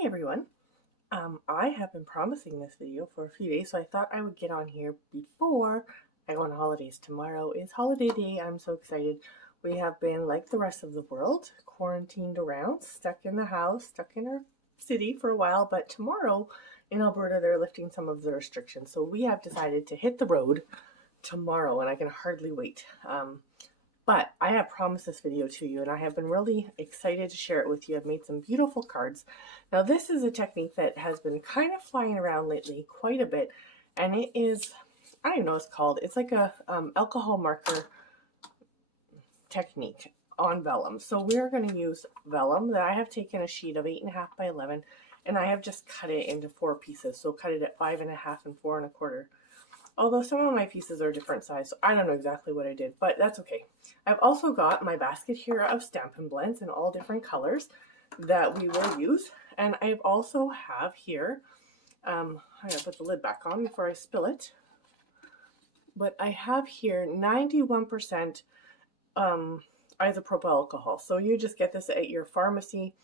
Hi everyone. I have been promising this video for a few days, so I thought I would get on here before I go on holidays. Tomorrow is holiday day. I'm so excited. We have been, like the rest of the world, quarantined around, stuck in the house, stuck in our city for a while, but tomorrow in Alberta they're lifting some of the restrictions. So we have decided to hit the road tomorrow and I can hardly wait. But I have promised this video to you and I have been really excited to share it with you. I've made some beautiful cards. Now this is a technique that has been kind of flying around lately quite a bit, and it is, I don't know what it's called. It's like a alcohol marker technique on vellum. So we're going to use vellum that I have taken a sheet of 8.5 by 11 and I have just cut it into 4 pieces. So cut it at 5.5 and 4 1/4. Although some of my pieces are different size, so I don't know exactly what I did, but that's okay. I've also got my basket here of Stampin Blends in all different colors that we will use. And I also have here, I gotta put the lid back on before I spill it, but I have here 91% isopropyl alcohol. So you just get this at your pharmacy.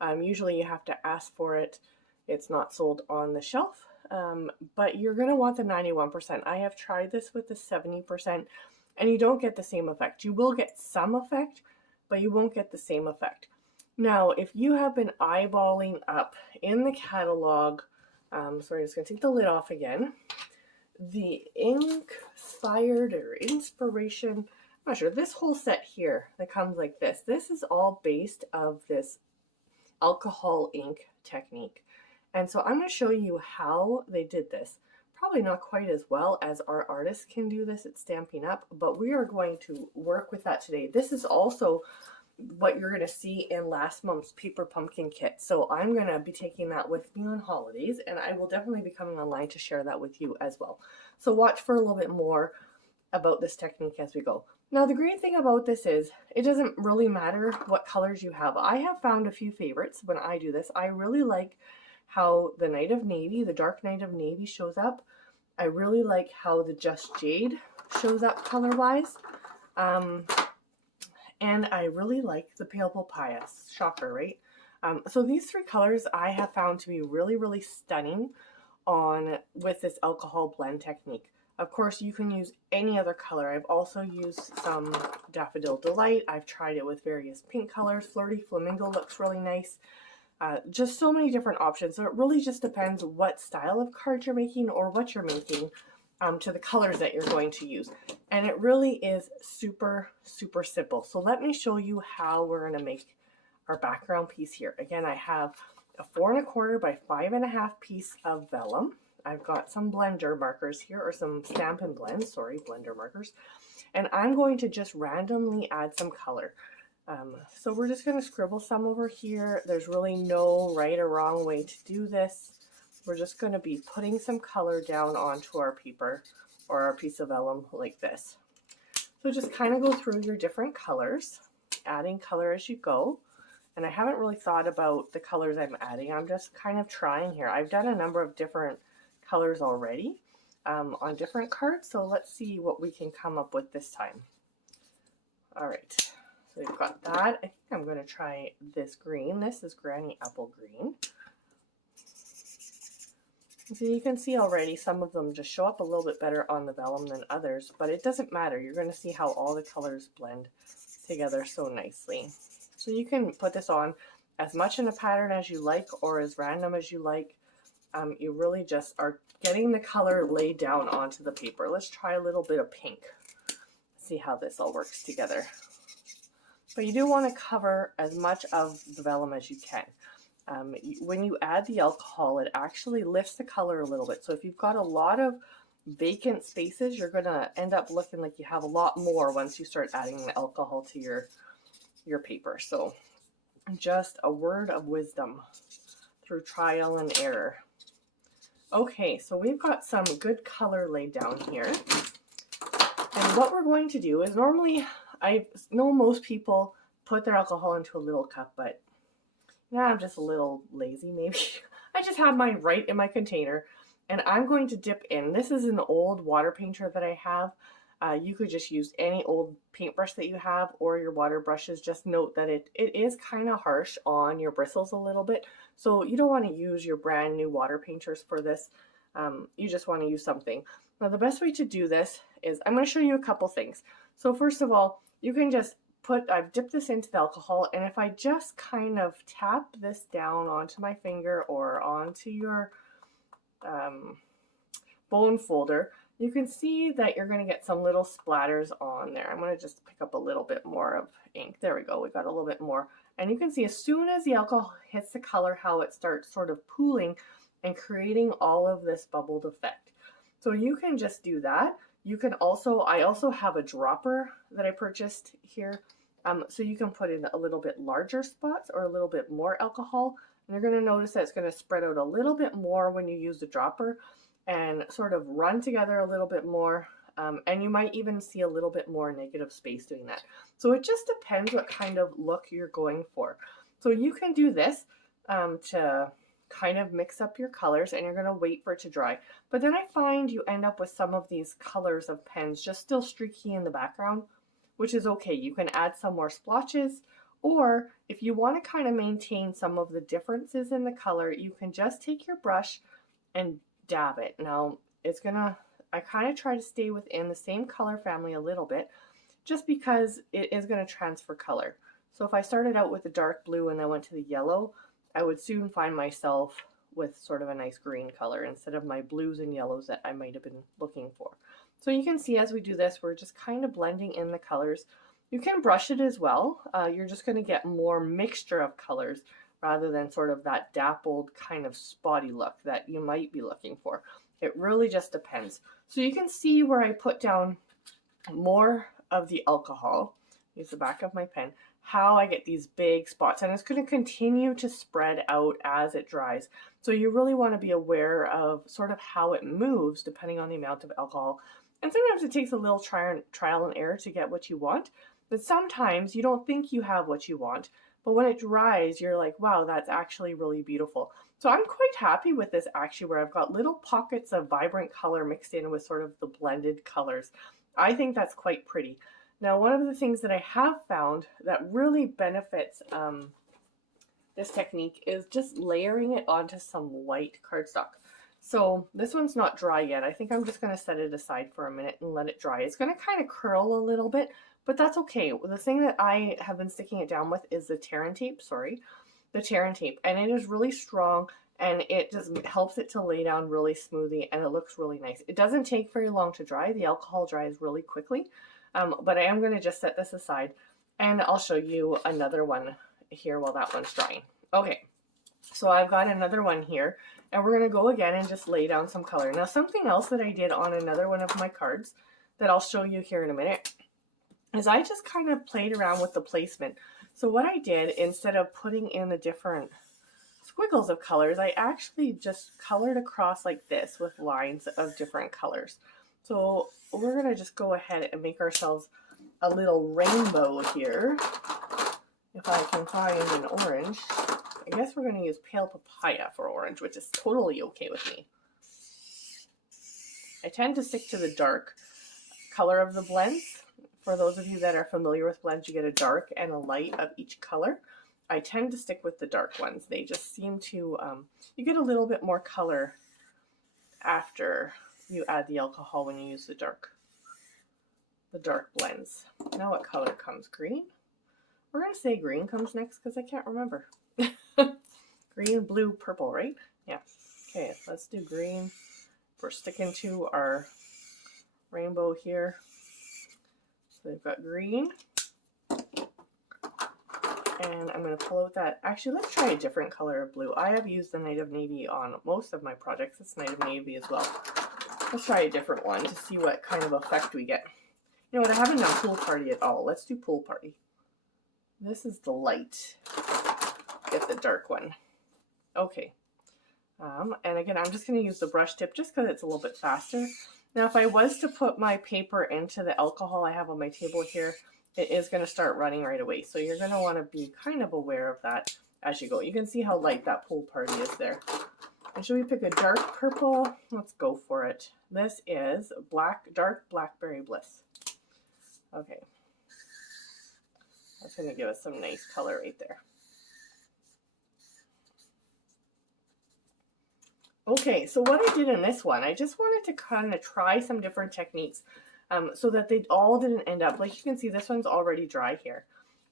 Usually you have to ask for it. It's not sold on the shelf. But you're going to want the 91%. I have tried this with the 70% and you don't get the same effect. You will get some effect, but you won't get the same effect. Now, if you have been eyeballing up in the catalog, sorry, I'm just going to take the lid off again, the Inspired or Inspiration, I'm not sure, this whole set here that comes like this is all based of this alcohol ink technique. And so I'm going to show you how they did this. Probably not quite as well as our artists can do this at Stampin Up, but we are going to work with that today. This is also what you're going to see in last month's paper pumpkin kit. So I'm going to be taking that with me on holidays, and I will definitely be coming online to share that with you as well. So watch for a little bit more about this technique as we go. Now the great thing about this is it doesn't really matter what colors you have. I have found a few favorites when I do this. I really like how the Night of Navy, the Dark Night of Navy shows up. I really like how the Just Jade shows up color-wise. And I really like the Pale Papayas. Shocker, right? So these 3 colors I have found to be really, really stunning with this alcohol blend technique. Of course, you can use any other color. I've also used some Daffodil Delight. I've tried it with various pink colors. Flirty Flamingo looks really nice. Just so many different options. So it really just depends what style of card you're making or what you're making to the colors that you're going to use. And it really is super, super simple. So let me show you how we're going to make our background piece here. Again, I have a 4 1/4 by 5.5 piece of vellum. I've got some blender markers here, or some Stampin Blends, sorry, blender markers. And I'm going to just randomly add some color. So we're just going to scribble some over here. There's really no right or wrong way to do this. We're just going to be putting some color down onto our paper or our piece of vellum like this. So just kind of go through your different colors, adding color as you go. And I haven't really thought about the colors I'm adding. I'm just kind of trying here. I've done a number of different colors already on different cards. So let's see what we can come up with this time. All right. So we've got that. I think I'm going to try this green. This is Granny Apple Green. So you can see already some of them just show up a little bit better on the vellum than others, but it doesn't matter. You're going to see how all the colors blend together so nicely. So you can put this on as much in a pattern as you like or as random as you like. You really just are getting the color laid down onto the paper. Let's try a little bit of pink. See how this all works together. But you do want to cover as much of the vellum as you can. When you add the alcohol, it actually lifts the color a little bit. So if you've got a lot of vacant spaces, you're going to end up looking like you have a lot more once you start adding the alcohol to your paper. So just a word of wisdom through trial and error. Okay, so we've got some good color laid down here. And what we're going to do is normally, I know most people put their alcohol into a little cup, but yeah, I'm just a little lazy maybe. I just have mine right in my container and I'm going to dip in. This is an old water painter that I have. You could just use any old paintbrush that you have or your water brushes. Just note that it is kind of harsh on your bristles a little bit. So you don't want to use your brand new water painters for this. You just want to use something. Now the best way to do this is, I'm going to show you a couple things. So first of all, you can just I've dipped this into the alcohol, and if I just kind of tap this down onto my finger or onto your bone folder, you can see that you're going to get some little splatters on there. I'm going to just pick up a little bit more of ink. There we go. We got a little bit more. And you can see as soon as the alcohol hits the color, how it starts sort of pooling and creating all of this bubbled effect. So you can just do that. You can also, I also have a dropper that I purchased here. So you can put in a little bit larger spots or a little bit more alcohol. And you're going to notice that it's going to spread out a little bit more when you use the dropper and sort of run together a little bit more. And you might even see a little bit more negative space doing that. So it just depends what kind of look you're going for. So you can do this to kind of mix up your colors, and you're going to wait for it to dry. But then I find you end up with some of these colors of pens just still streaky in the background, which is okay. You can add some more splotches, or if you want to kind of maintain some of the differences in the color, you can just take your brush and dab it. Now it's gonna, I kind of try to stay within the same color family a little bit, just because it is going to transfer color. So if I started out with the dark blue and I went to the yellow, I would soon find myself with sort of a nice green color instead of my blues and yellows that I might have been looking for. So you can see as we do this, we're just kind of blending in the colors. You can brush it as well. You're just going to get more mixture of colors rather than sort of that dappled kind of spotty look that you might be looking for. It really just depends. So you can see where I put down more of the alcohol, use the back of my pen, how I get these big spots, and it's going to continue to spread out as it dries. So you really want to be aware of sort of how it moves depending on the amount of alcohol. And sometimes it takes a little trial and error to get what you want, but sometimes you don't think you have what you want, but when it dries, you're like, wow, that's actually really beautiful. So I'm quite happy with this actually, where I've got little pockets of vibrant color mixed in with sort of the blended colors. I think that's quite pretty. Now, one of the things that I have found that really benefits this technique is just layering it onto some white cardstock. So this one's not dry yet. I think I'm just going to set it aside for a minute and let it dry. It's going to kind of curl a little bit, but that's okay. The thing that I have been sticking it down with is the tear and tape, the tear and tape. And it is really strong, and it just helps it to lay down really smoothly, and it looks really nice. It doesn't take very long to dry. The alcohol dries really quickly. But I am going to just set this aside, and I'll show you another one here while that one's drying. Okay, so I've got another one here, and we're going to go again and just lay down some color. Now, something else that I did on another one of my cards that I'll show you here in a minute is I just kind of played around with the placement. So what I did, instead of putting in the different squiggles of colors, I actually just colored across like this with lines of different colors. So we're going to just go ahead and make ourselves a little rainbow here. If I can find an orange, I guess we're going to use pale papaya for orange, which is totally okay with me. I tend to stick to the dark color of the blends. For those of you that are familiar with blends, you get a dark and a light of each color. I tend to stick with the dark ones. They just seem to, you get a little bit more color after you add the alcohol when you use the dark blends. Now what color comes? Green? We're going to say green comes next because I can't remember. Green, blue, purple, right? Yeah. Okay, let's do green. We're sticking to our rainbow here. So we've got green. And I'm going to pull out that. Actually, let's try a different color of blue. I have used the Night of Navy on most of my projects. It's Night of Navy as well. Let's try a different one to see what kind of effect we get. You know what, I haven't done pool party at all. Let's do pool party. This is the light. Get the dark one. Okay. And again, I'm just going to use the brush tip just because it's a little bit faster. Now, if I was to put my paper into the alcohol I have on my table here, it is going to start running right away. So you're going to want to be kind of aware of that as you go. You can see how light that pool party is there. And should we pick a dark purple? Let's go for it. This is dark Blackberry Bliss. Okay. That's going to give us some nice color right there. Okay, so what I did in this one, I just wanted to kind of try some different techniques so that they all didn't end up, like you can see this one's already dry here.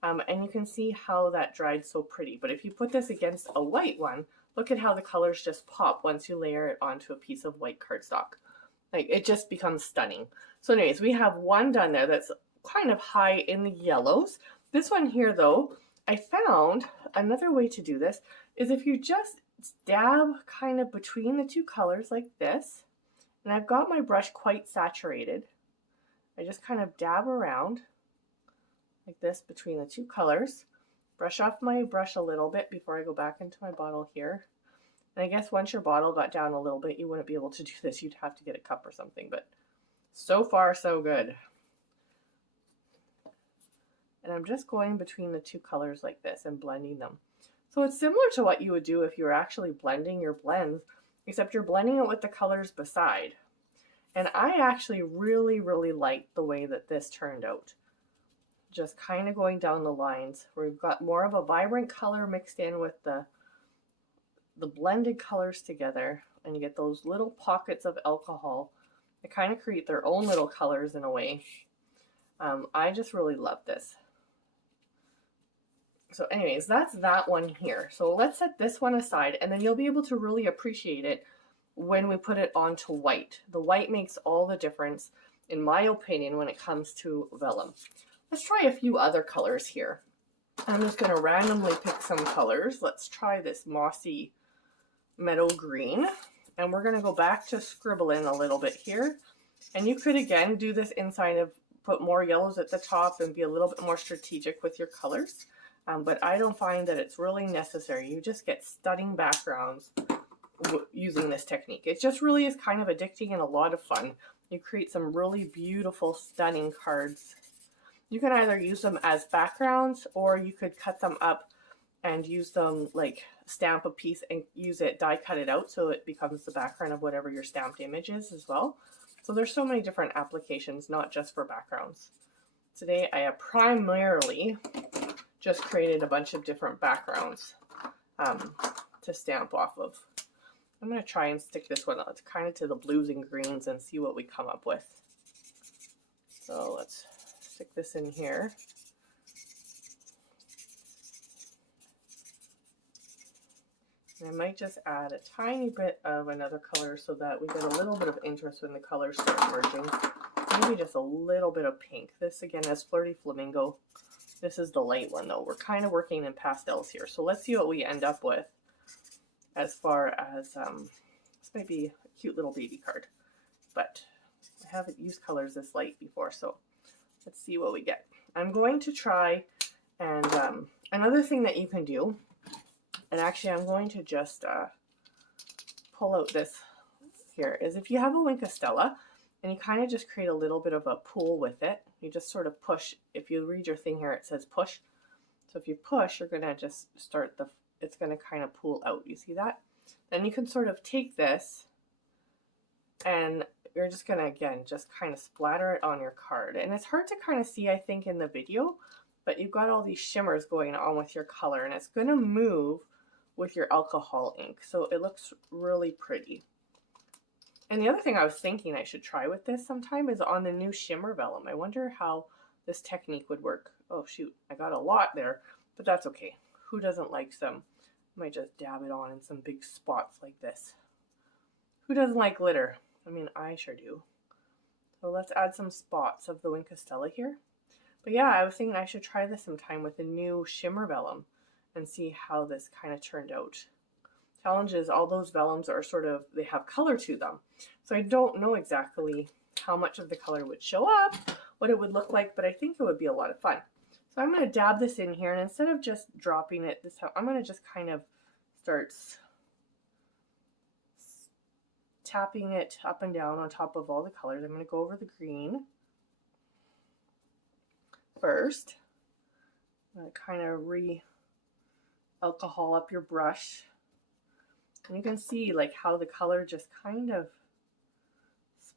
And you can see how that dried so pretty. But if you put this against a white one, look at how the colors just pop once you layer it onto a piece of white cardstock. Like, it just becomes stunning. So anyways, we have one done there that's kind of high in the yellows. This one here though, I found another way to do this is if you just dab kind of between the two colors like this, and I've got my brush quite saturated. I just kind of dab around like this between the two colors, brush off my brush a little bit before I go back into my bottle here. And I guess once your bottle got down a little bit, you wouldn't be able to do this. You'd have to get a cup or something, but so far so good. And I'm just going between the two colors like this and blending them. So it's similar to what you would do if you were actually blending your blends, except you're blending it with the colors beside. And I actually really, really like the way that this turned out. Just kind of going down the lines where we've got more of a vibrant color mixed in with the blended colors together, and you get those little pockets of alcohol that kind of create their own little colors in a way. I just really love this. So anyways, that's that one here. So let's set this one aside, and then you'll be able to really appreciate it when we put it onto white. The white makes all the difference, in my opinion, when it comes to vellum. Let's try a few other colors here. I'm just going to randomly pick some colors. Let's try this mossy meadow green, and we're going to go back to scribbling a little bit here. And you could again do this inside of put more yellows at the top and be a little bit more strategic with your colors. But I don't find that it's really necessary. You just get stunning backgrounds using this technique. It just really is kind of addicting and a lot of fun. You create some really beautiful, stunning cards. You can either use them as backgrounds, or you could cut them up and use them, like stamp a piece and use it, die cut it out so it becomes the background of whatever your stamped image is as well. So there's so many different applications, not just for backgrounds. Today I have primarily just created a bunch of different backgrounds to stamp off of. I'm going to try and stick this one out kind of to the blues and greens and see what we come up with. So let's stick this in here. And I might just add a tiny bit of another color so that we get a little bit of interest when the colors start merging. Maybe just a little bit of pink. This again is Flirty Flamingo. This is the light one though. We're kind of working in pastels here. So let's see what we end up with as far as, this might be a cute little baby card, but I haven't used colors this light before, so let's see what we get. I'm going to try, and another thing that you can do, and actually I'm going to just pull out this here, is if you have a Wink of Stella, and you kind of just create a little bit of a pool with it. You just sort of push. If you read your thing here, it says push. So if you push, you're going to just start it's going to kind of pool out. You see that? Then you can sort of take this and you're just going to, again, just kind of splatter it on your card. And it's hard to kind of see, I think, in the video, but you've got all these shimmers going on with your color, and it's going to move with your alcohol ink. So it looks really pretty. And the other thing I was thinking I should try with this sometime is on the new shimmer vellum. I wonder how this technique would work. Oh shoot, I got a lot there, but that's okay. Who doesn't like some? I might just dab it on in some big spots like this. Who doesn't like glitter? I mean, I sure do. So let's add some spots of the Wink of Stella here. But yeah, I was thinking I should try this sometime with the new shimmer vellum and see how this kind of turned out. Challenge is all those vellums are sort of, they have color to them. So I don't know exactly how much of the color would show up, what it would look like, but I think it would be a lot of fun. So I'm going to dab this in here, and instead of just dropping it this time, I'm going to just kind of start tapping it up and down on top of all the colors. I'm going to go over the green first. I'm going to kind of re-alcohol up your brush. And you can see like how the color just kind of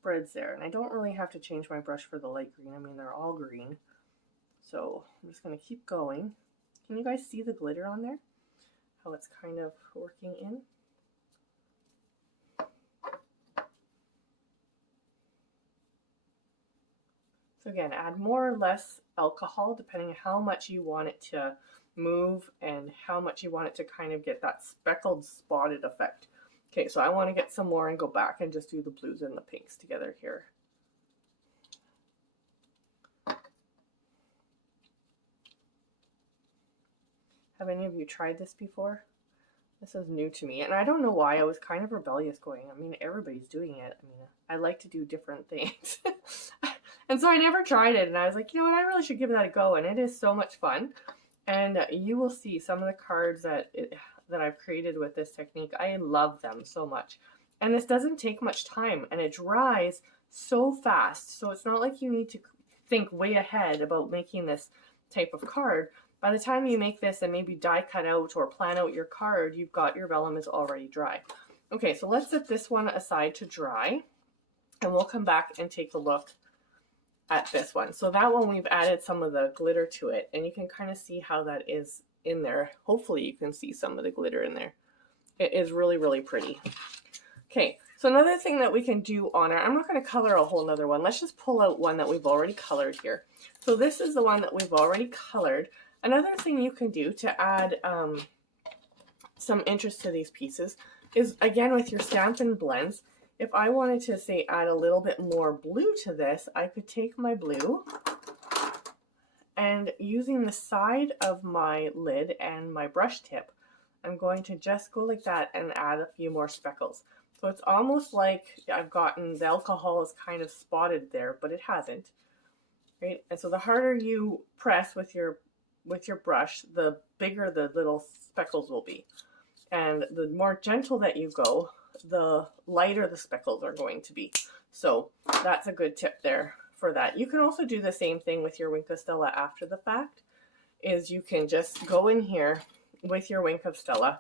spreads there. And I don't really have to change my brush for the light green. I mean, they're all green. So I'm just going to keep going. Can you guys see the glitter on there? How it's kind of working in? So again, add more or less alcohol depending on how much you want it to move and how much you want it to kind of get that speckled spotted effect. Okay, so I want to get some more and go back and just do the blues and the pinks together here. Have any of you tried this before? This is new to me, and I don't know why. I was kind of rebellious going, I mean, everybody's doing it. I mean, I like to do different things. And so I never tried it, and I was like, you know what, I really should give that a go, and it is so much fun. And you will see some of the cards that I've created with this technique. I love them so much. And this doesn't take much time, and it dries so fast. So it's not like you need to think way ahead about making this type of card. By the time you make this and maybe die cut out or plan out your card, you've got your vellum is already dry. Okay, so let's set this one aside to dry, and we'll come back and take a look at this one. So that one, we've added some of the glitter to it, and you can kind of see how that is in there. Hopefully you can see some of the glitter in there. It is really, really pretty. Okay, so another thing that we can do on our, I'm not going to color a whole nother one. Let's just pull out one that we've already colored here. So this is the one that we've already colored. Another thing you can do to add some interest to these pieces is, again, with your Stampin Blends, if I wanted to, say, add a little bit more blue to this, I could take my blue and using the side of my lid and my brush tip, I'm going to just go like that and add a few more speckles. So it's almost like I've gotten, the alcohol is kind of spotted there, but it hasn't, right? And so the harder you press with your brush, the bigger the little speckles will be. And the more gentle that you go, the lighter the speckles are going to be. So that's a good tip there for that. You can also do the same thing with your Wink of Stella after the fact, is you can just go in here with your Wink of Stella,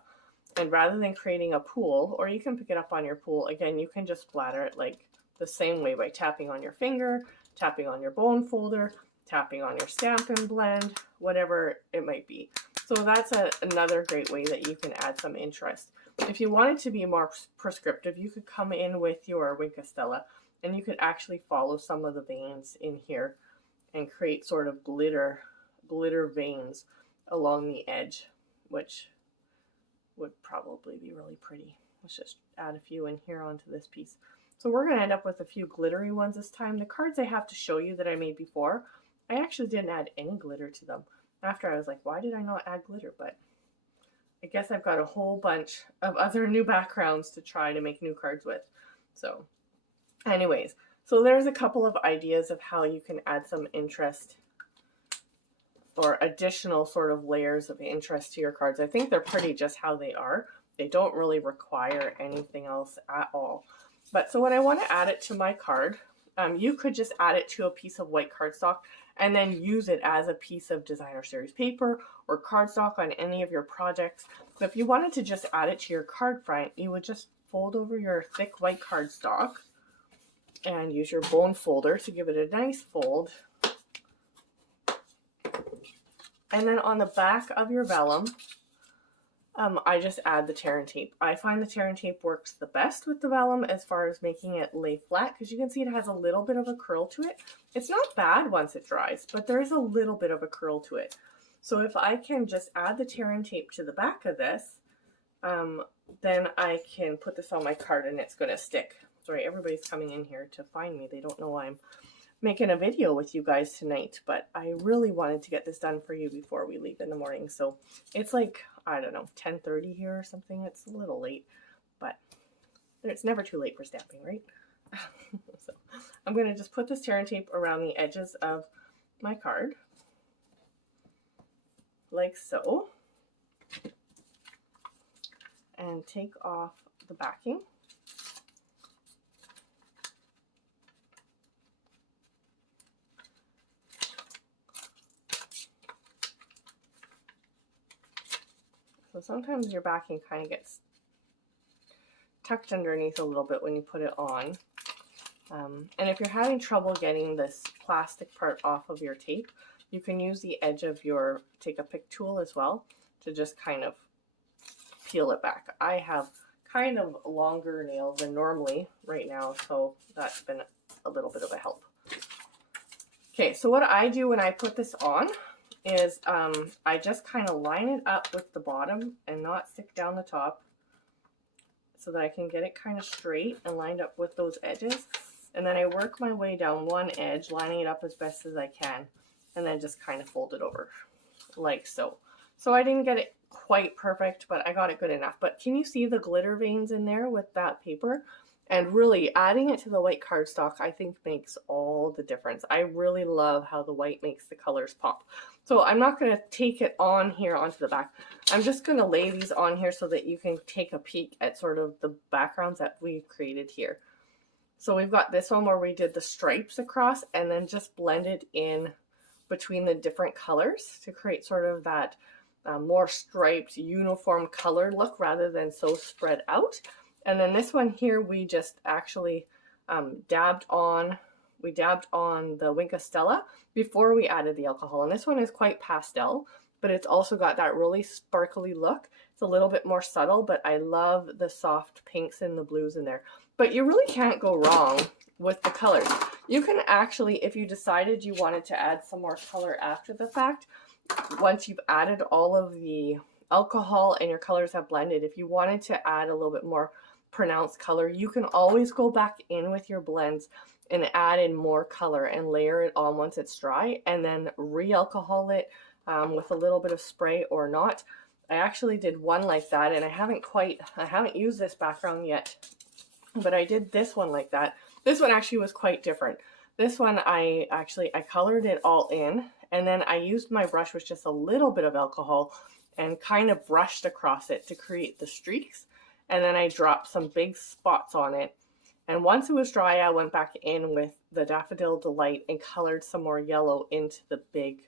and rather than creating a pool, or you can pick it up on your pool, again, you can just splatter it like the same way by tapping on your finger, tapping on your bone folder, tapping on your Stampin' Blend, whatever it might be. So that's another great way that you can add some interest. If you wanted to be more prescriptive, you could come in with your Wink of Stella and you could actually follow some of the veins in here and create sort of glitter veins along the edge, which would probably be really pretty. Let's just add a few in here onto this piece. So we're going to end up with a few glittery ones this time. The cards I have to show you that I made before, I actually didn't add any glitter to them. After I was like, why did I not add glitter? But I guess I've got a whole bunch of other new backgrounds to try to make new cards with. So anyways, so there's a couple of ideas of how you can add some interest or additional sort of layers of interest to your cards. I think they're pretty just how they are. They don't really require anything else at all. But so when I want to add it to my card, you could just add it to a piece of white cardstock and then use it as a piece of designer series paper or cardstock on any of your projects. But if you wanted to just add it to your card front, you would just fold over your thick white cardstock and use your bone folder to give it a nice fold. And then on the back of your vellum, I just add the tear and tape. I find the tear and tape works the best with the vellum as far as making it lay flat, because you can see it has a little bit of a curl to it. It's not bad once it dries, but there is a little bit of a curl to it. So if I can just add the tear and tape to the back of this, then I can put this on my card and it's going to stick. Sorry, everybody's coming in here to find me. They don't know I'm making a video with you guys tonight, but I really wanted to get this done for you before we leave in the morning. So it's like, I don't know, 10:30 here or something. It's a little late, but it's never too late for stamping, right? So I'm going to just put this tear and tape around the edges of my card, like so, and take off the backing. So sometimes your backing kind of gets tucked underneath a little bit when you put it on. And if you're having trouble getting this plastic part off of your tape, you can use the edge of your take a pick tool as well to just kind of peel it back. I have kind of longer nails than normally right now, so that's been a little bit of a help. Okay, so what I do when I put this on is I just kind of line it up with the bottom and not stick down the top so that I can get it kind of straight and lined up with those edges. And then I work my way down one edge, lining it up as best as I can, and then just kind of fold it over like so. So I didn't get it quite perfect, but I got it good enough. But can you see the glitter veins in there with that paper? And really adding it to the white cardstock, I think makes all the difference. I really love how the white makes the colors pop. So I'm not going to take it on here onto the back. I'm just going to lay these on here so that you can take a peek at sort of the backgrounds that we've created here. So we've got this one where we did the stripes across and then just blended in between the different colors to create sort of that more striped uniform color look rather than so spread out. And then this one here, we just actually dabbed on the Wink Stella before we added the alcohol. And this one is quite pastel, but it's also got that really sparkly look. It's a little bit more subtle, but I love the soft pinks and the blues in there. But you really can't go wrong with the colors. You can actually, if you decided you wanted to add some more color after the fact, once you've added all of the alcohol and your colors have blended, if you wanted to add a little bit more pronounced color, you can always go back in with your blends and add in more color and layer it on once it's dry, and then re-alcohol it with a little bit of spray or not. I actually did one like that, and I haven't used this background yet, but I did this one like that. This one actually was quite different. This one I colored it all in, and then I used my brush with just a little bit of alcohol and kind of brushed across it to create the streaks. And then I dropped some big spots on it. And once it was dry, I went back in with the Daffodil Delight and colored some more yellow into the big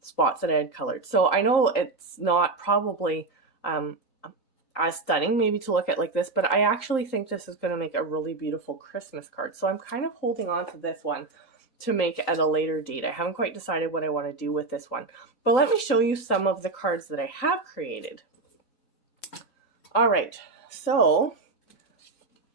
spots that I had colored. So I know it's not probably as stunning maybe to look at like this, but I actually think this is going to make a really beautiful Christmas card. So I'm kind of holding on to this one to make at a later date. I haven't quite decided what I want to do with this one, but let me show you some of the cards that I have created. All right, so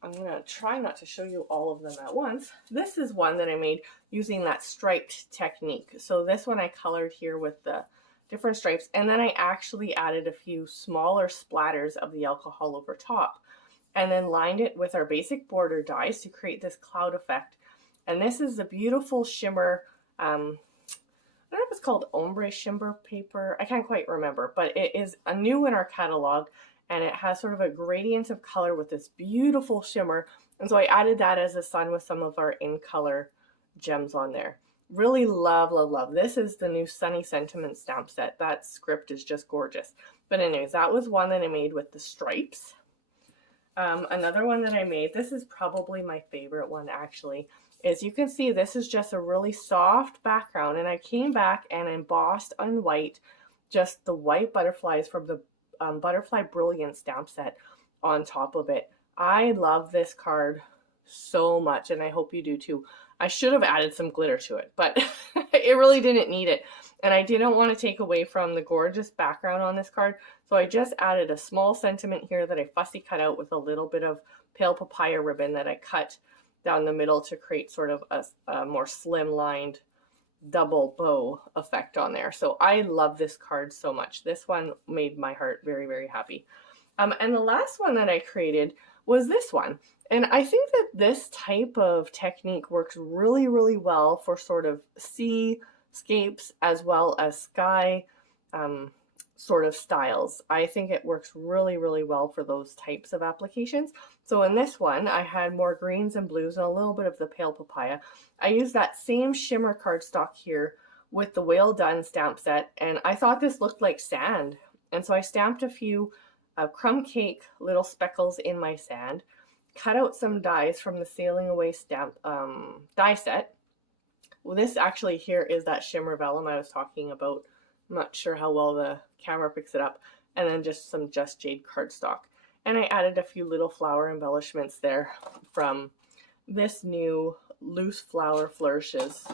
I'm going to try not to show you all of them at once. This is one that I made using that striped technique. So this one I colored here with the different stripes, and then I actually added a few smaller splatters of the alcohol over top, and then lined it with our basic border dies to create this cloud effect. And this is the beautiful shimmer, I don't know if it's called ombre shimmer paper, I can't quite remember, but it is a new in our catalog, and it has sort of a gradient of color with this beautiful shimmer. And so I added that as a sun with some of our in color gems on there. Really love, love, love. This is the new Sunny Sentiment stamp set. That script is just gorgeous. But anyways, that was one that I made with the stripes. Another one that I made, this is probably my favorite one actually, is you can see this is just a really soft background, and I came back and embossed on white just the white butterflies from the Butterfly Brilliant stamp set on top of it. I love this card so much, and I hope you do too. I should have added some glitter to it, but it really didn't need it. And I didn't want to take away from the gorgeous background on this card, so I just added a small sentiment here that I fussy cut out with a little bit of pale papaya ribbon that I cut down the middle to create sort of a more slimlined double bow effect on there. So I love this card so much. This one made my heart very, very happy. And the last one that I created was this one. And I think that this type of technique works really, really well for sort of seascapes as well as sky sort of styles. I think it works really, really well for those types of applications. So in this one, I had more greens and blues and a little bit of the pale papaya. I used that same shimmer cardstock here with the Well Done stamp set, and I thought this looked like sand. And so I stamped a few crumb cake little speckles in my sand, cut out some dies from the Sailing Away stamp die set. Well, this actually here is that shimmer vellum I was talking about. I'm not sure how well the camera picks it up. And then just some Just Jade cardstock. And I added a few little flower embellishments there from this new loose flower flourishes.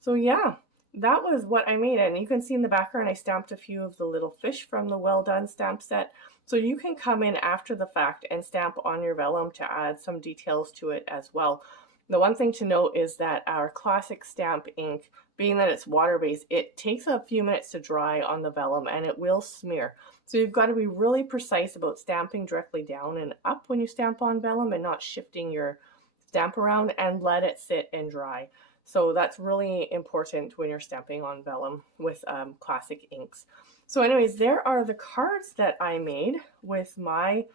So yeah, that was what I made. And you can see in the background I stamped a few of the little fish from the Well Done stamp set. So you can come in after the fact and stamp on your vellum to add some details to it as well. The one thing to note is that our classic stamp ink, being that it's water-based, it takes a few minutes to dry on the vellum and it will smear. So you've got to be really precise about stamping directly down and up when you stamp on vellum and not shifting your stamp around, and let it sit and dry. So that's really important when you're stamping on vellum with classic inks. So anyways, there are the cards that I made with my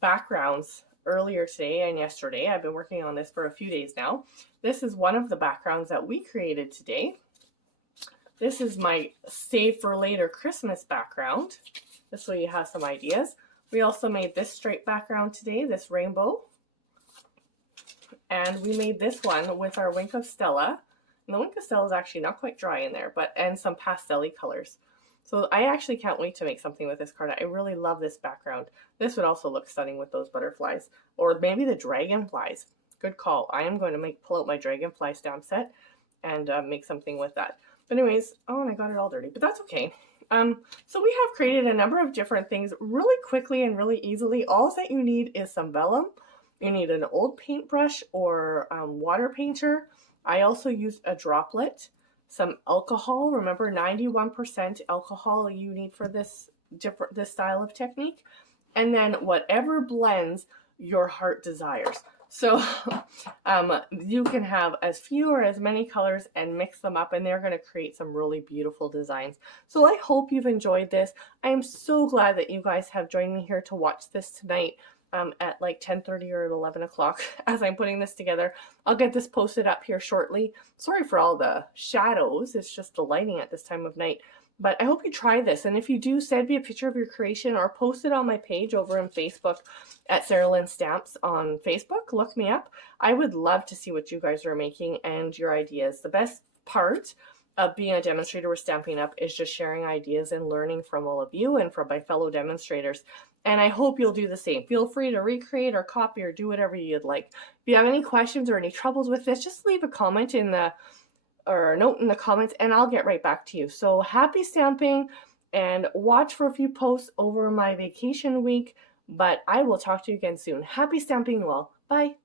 backgrounds earlier today and yesterday. I've been working on this for a few days now. This is one of the backgrounds that we created today. This is my Save for Later Christmas background. This way you have some ideas. We also made this straight background today, this rainbow. And we made this one with our Wink of Stella. And the Wink of Stella is actually not quite dry in there, and some pastel-y colors. So I actually can't wait to make something with this card. I really love this background. This would also look stunning with those butterflies, or maybe the dragonflies. Good call. I am going to pull out my dragonfly stamp set and make something with that. But anyways, oh, and I got it all dirty, but that's okay. So we have created a number of different things really quickly and really easily. All that you need is some vellum. You need an old paintbrush or water painter. I also used a droplet, some alcohol. Remember, 91% alcohol you need for this style of technique. And then whatever blends your heart desires. So you can have as few or as many colors and mix them up, and they're going to create some really beautiful designs. So I hope you've enjoyed this. I am so glad that you guys have joined me here to watch this tonight. At like 10:30 or 11 o'clock as I'm putting this together. I'll get this posted up here shortly. Sorry for all the shadows. It's just the lighting at this time of night. But I hope you try this. And if you do, send me a picture of your creation or post it on my page over on Facebook at Sarah Lynn Stamps on Facebook. Look me up. I would love to see what you guys are making and your ideas. The best part of being a demonstrator with Stampin' Up is just sharing ideas and learning from all of you and from my fellow demonstrators. And I hope you'll do the same. Feel free to recreate or copy or do whatever you'd like. If you have any questions or any troubles with this, just leave a comment or a note in the comments and I'll get right back to you. So happy stamping, and watch for a few posts over my vacation week, but I will talk to you again soon. Happy stamping, you all. Bye.